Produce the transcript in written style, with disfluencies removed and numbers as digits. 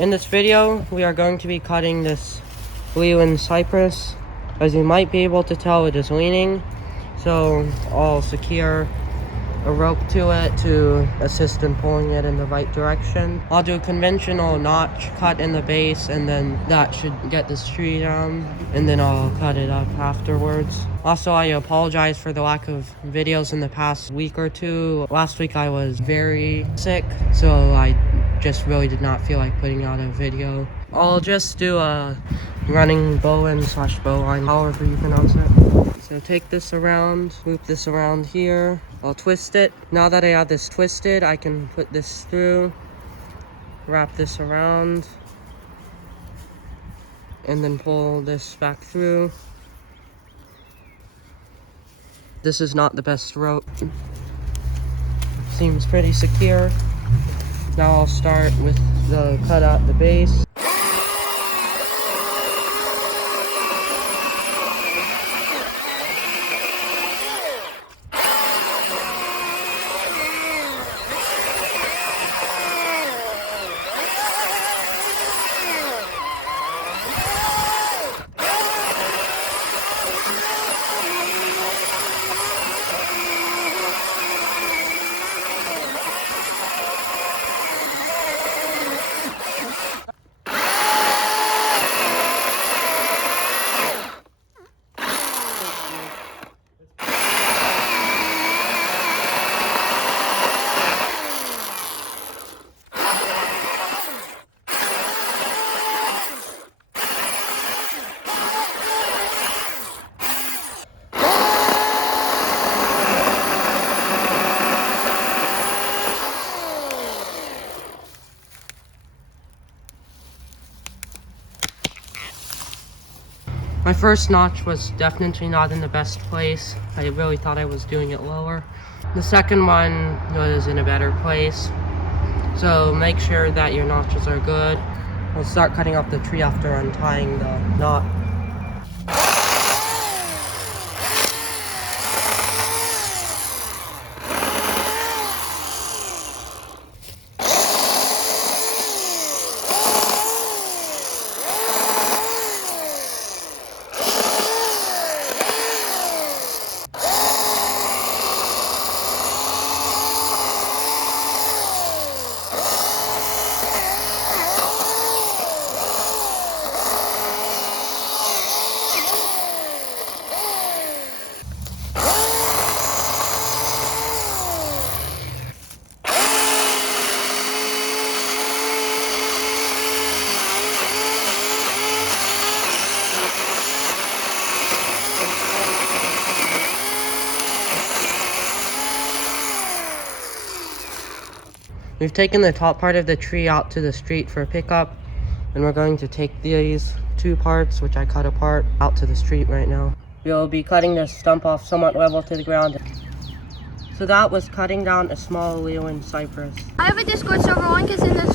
In this video, we are going to be cutting this Leyland Cypress. As you might be able to tell, it is leaning, so I'll secure a rope to it to assist in pulling it in the right direction. I'll do a conventional notch cut in the base, and then that should get this tree down, and then I'll cut it up afterwards. Also, I apologize for the lack of videos in the past week or two. Last week I was very sick, so I just really did not feel like putting out a video. I'll just do a running bowline / bowline, however you pronounce it. So take this around, loop this around here. I'll twist it. Now that I have this twisted, I can put this through, wrap this around, and then pull this back through. This is not the best rope. Seems pretty secure. Now I'll start with the cut at the base. My first notch was definitely not in the best place. I really thought I was doing it lower. The second one was in a better place. So make sure that your notches are good. We'll start cutting off the tree after untying the knot. We've taken the top part of the tree out to the street for pickup, and we're going to take these two parts, which I cut apart, out to the street right now. We'll be cutting this stump off somewhat level to the ground. So that was cutting down a small Leyland Cypress. I have a Discord server, link is in the